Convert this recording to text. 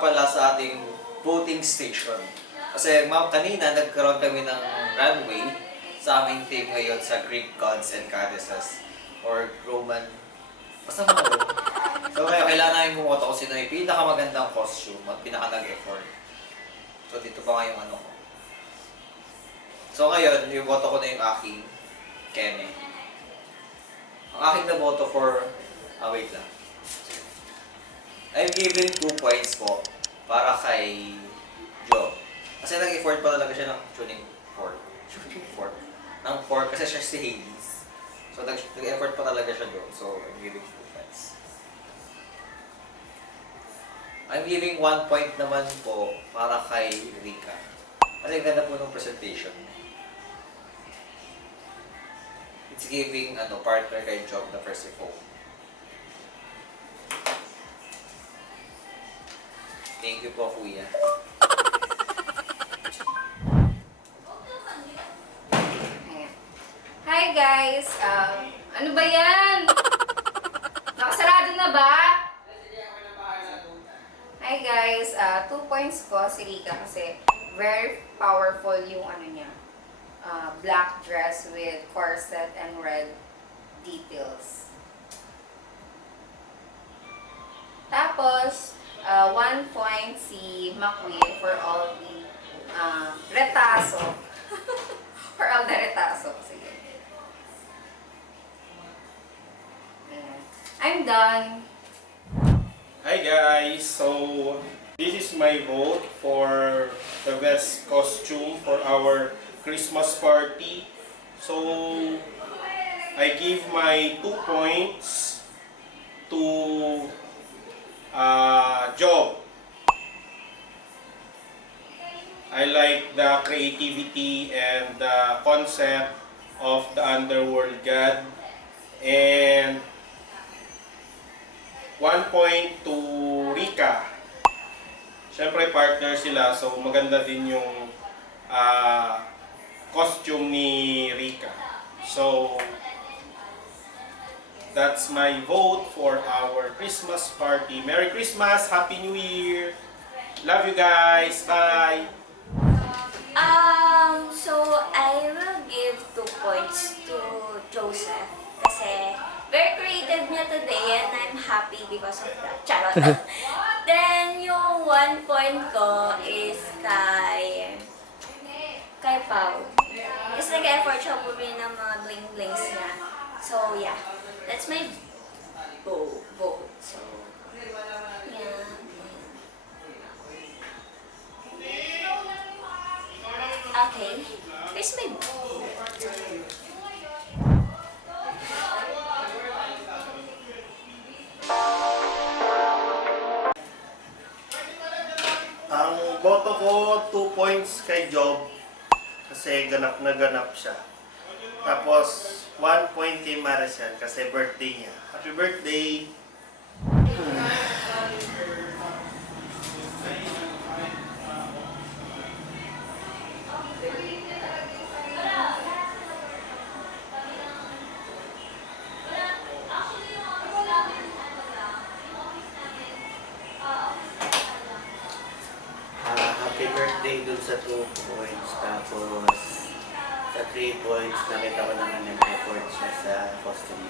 nga pala sa ating voting station. Kasi kanina nagkaroon kami ng runway sa aming team ngayon sa Greek gods and goddesses or Roman. Basta mga ganun. So kaya kailangan namin bumoto kung sino yung pinakamagandang costume at pinaka-nag-effort. So dito pa nga yung ano ko. So ngayon, yung boto ko na yung aking Keme. Ang aking na boto for... wait lang. I'm giving 2 points po para kay Joe. Kasi nag-effort pa talaga siya ng tuning fork. Tuning fork? Ng fork kasi siya si Hades. So nag-effort pa talaga siya doon. So I'm giving 2 points. I'm giving 1 point naman po para kay Rika. Kasi ganda po ng presentation. It's giving partner kay Job na Persephone. Thank you po, Kuya. Hi guys! Ano ba yan? Nakasarado na ba? Hi guys! 2 points po si Rika kasi very powerful yung niya. Black dress with corset and red details. Tapos, 1 point si McWheel for all the retaso. For all the retaso. Sige. Ayan. I'm done. Hi guys! So, this is my vote for the best costume for our Christmas party. So, I give my 2 points to Job. I like the creativity and the concept of the underworld god. And 1 point to Rika. Siyempre partner sila, so maganda din yung costume ni Rika. So, that's my vote for our Christmas party. Merry Christmas! Happy New Year! Love you guys! Bye! So I will give 2 points to Joseph kasi very creative niya today and I'm happy because of that. Charot! Then, yung 1 point ko is kay Pao. Kasi nag-effort siya bumili ng mga bling-blings niya. So, yeah. That's my vote. So, yeah. Okay. Where's my vote? Ang boto ko, 2 points kay Job kasi ganap na ganap siya. Tapos, 1 point kay Maricel kasi birthday niya. Happy birthday! Happy birthday dun sa 2 points. Tapos, sa 3 points, nakita ko naman yung effort siya sa costume.